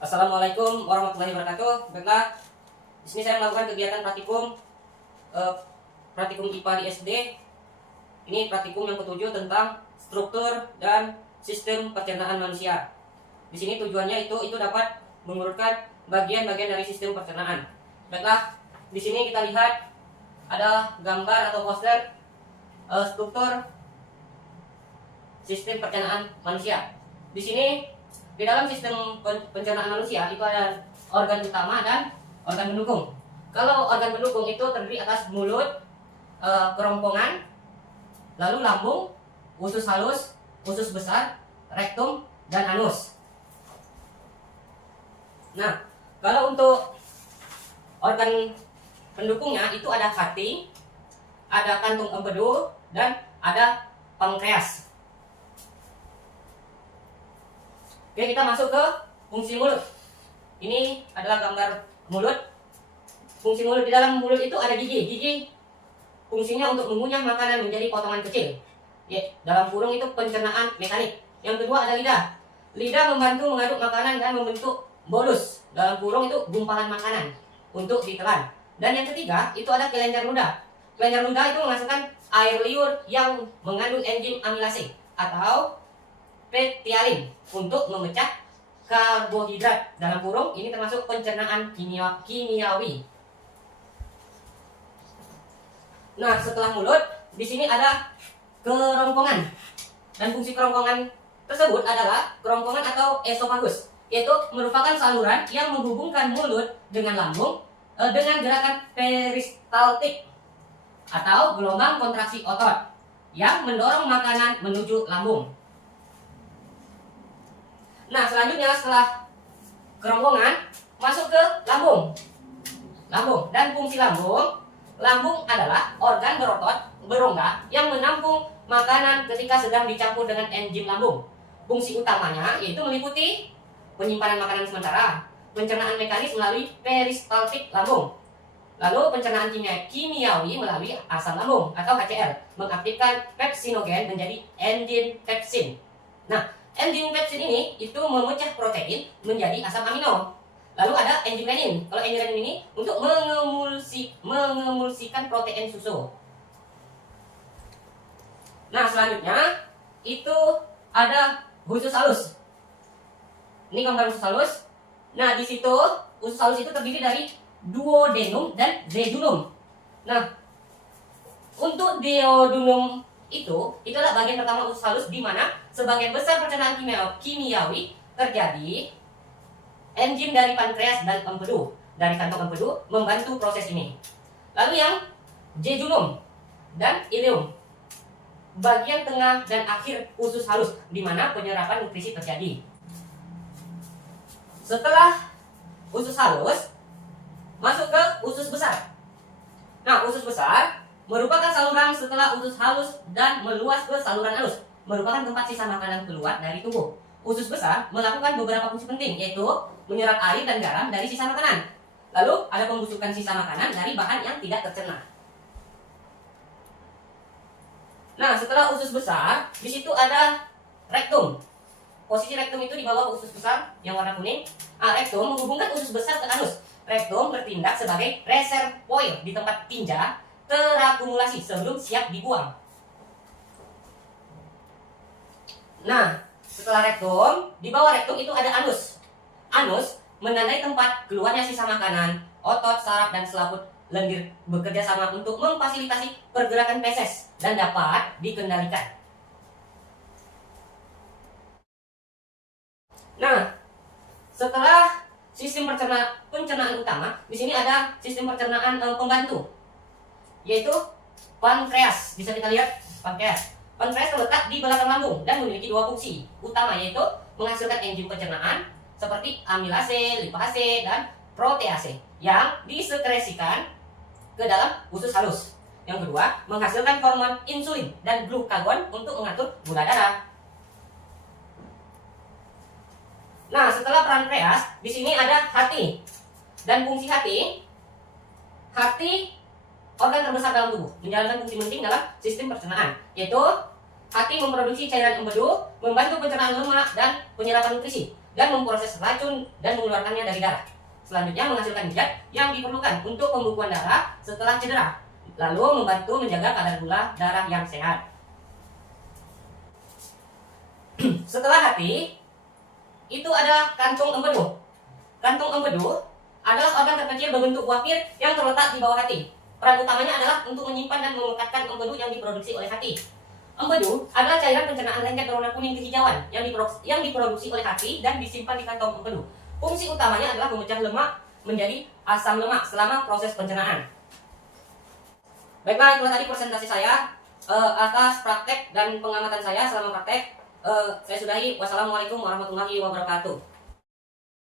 Assalamualaikum warahmatullahi wabarakatuh. Baiklah, di sini saya melakukan kegiatan praktikum IPA di SD. Ini praktikum yang ketujuh tentang struktur dan sistem pencernaan manusia. Di sini tujuannya itu dapat mengurutkan bagian-bagian dari sistem pencernaan. Baiklah, di sini kita lihat ada gambar atau poster struktur sistem pencernaan manusia. Di sini di dalam sistem pencernaan manusia itu ada organ utama dan organ pendukung. Kalau organ pendukung itu terdiri atas mulut, kerongkongan, lalu lambung, usus halus, usus besar, rektum, dan anus. Nah, kalau untuk organ pendukungnya itu ada hati, ada kantung empedu, dan ada pankreas. Oke, kita masuk ke fungsi mulut. Ini adalah gambar mulut. Fungsi mulut, di dalam mulut itu ada gigi. Gigi fungsinya untuk mengunyah makanan menjadi potongan kecil. Ya, dalam kurung itu pencernaan mekanik. Yang kedua ada lidah. Lidah membantu mengaduk makanan dan membentuk bolus. Dalam kurung itu gumpalan makanan untuk ditelan. Dan yang ketiga itu ada kelenjar ludah. Kelenjar ludah itu menghasilkan air liur yang mengandung enzim amilase atau petialin untuk memecah karbohidrat. Dalam kurung ini termasuk pencernaan kimiawi. Nah, setelah mulut, di sini ada kerongkongan. Dan fungsi kerongkongan tersebut adalah kerongkongan atau esofagus, yaitu merupakan saluran yang menghubungkan mulut dengan lambung dengan gerakan peristaltik atau gelombang kontraksi otot yang mendorong makanan menuju lambung. Nah, selanjutnya setelah kerongkongan masuk ke lambung. Dan fungsi lambung adalah organ berotot berongga yang menampung makanan ketika sedang dicampur dengan enzim lambung. Fungsi utamanya yaitu meliputi penyimpanan makanan sementara, pencernaan mekanis melalui peristaltik lambung, lalu pencernaan kimiawi melalui asam lambung atau HCl, mengaktifkan pepsinogen menjadi enzim pepsin. Nah, enzim pepsin ini itu memecah protein menjadi asam amino. Lalu ada enzim renin. Kalau enzim renin ini untuk mengemulsikan protein susu. Nah, selanjutnya itu ada usus halus. Ini gambar usus halus. Nah, di situ usus halus itu terdiri dari duodenum dan jejunum. Nah, untuk duodenum itu adalah bagian pertama usus halus di mana sebagian besar pencernaan kimiawi terjadi. Enzim dari pankreas dan empedu dari kantong empedu membantu proses ini. Lalu yang jejunum dan ileum, bagian tengah dan akhir usus halus di mana penyerapan nutrisi terjadi. Setelah usus halus masuk ke usus besar. Nah, usus besar merupakan saluran setelah usus halus dan meluas ke saluran halus, merupakan tempat sisa makanan keluar dari tubuh. Usus besar melakukan beberapa fungsi penting, yaitu menyerap air dan garam dari sisa makanan. Lalu ada pembusukan sisa makanan dari bahan yang tidak tercerna. Nah, setelah usus besar, di situ ada rektum. Posisi rektum itu di bawah usus besar yang warna kuning. Rektum menghubungkan usus besar ke anus. Rektum bertindak sebagai reservoir di tempat tinja terakumulasi sebelum siap dibuang. Nah, setelah rektum, di bawah rektum itu ada anus. Anus menandai tempat keluarnya sisa makanan. Otot, saraf, dan selaput lendir bekerja sama untuk memfasilitasi pergerakan feses dan dapat dikendalikan. Nah, setelah sistem pencernaan utama, di sini ada sistem pencernaan pembantu, yaitu pankreas. Bisa kita lihat pankreas. Pankreas terletak di belakang lambung dan memiliki dua fungsi utama, yaitu menghasilkan enzim pencernaan seperti amilase, lipase, dan protease yang disekresikan ke dalam usus halus. Yang kedua, menghasilkan hormon insulin dan glukagon untuk mengatur gula darah. Nah, setelah pankreas, di sini ada hati. Dan fungsi hati organ terbesar dalam tubuh, menjalankan fungsi penting dalam sistem pencernaan, yaitu hati memproduksi cairan empedu, membantu pencernaan lemak dan penyerapan nutrisi. dan memproses racun dan mengeluarkannya dari darah. Selanjutnya menghasilkan zat yang diperlukan untuk pembekuan darah setelah cedera, lalu membantu menjaga kadar gula darah yang sehat. Setelah hati, itu adalah kantung empedu. Kantung empedu adalah organ terkecil berbentuk buah pir yang terletak di bawah hati. Peran utamanya adalah untuk menyimpan dan memekatkan empedu yang diproduksi oleh hati. Empedu adalah cairan pencernaan lengket berwarna kuning kehijauan yang diproduksi oleh hati dan disimpan di kantong empedu. Fungsi utamanya adalah memecah lemak menjadi asam lemak selama proses pencernaan. Baiklah, itulah tadi presentasi saya atas praktek dan pengamatan saya selama praktek. Saya sudahi. Wassalamualaikum warahmatullahi wabarakatuh.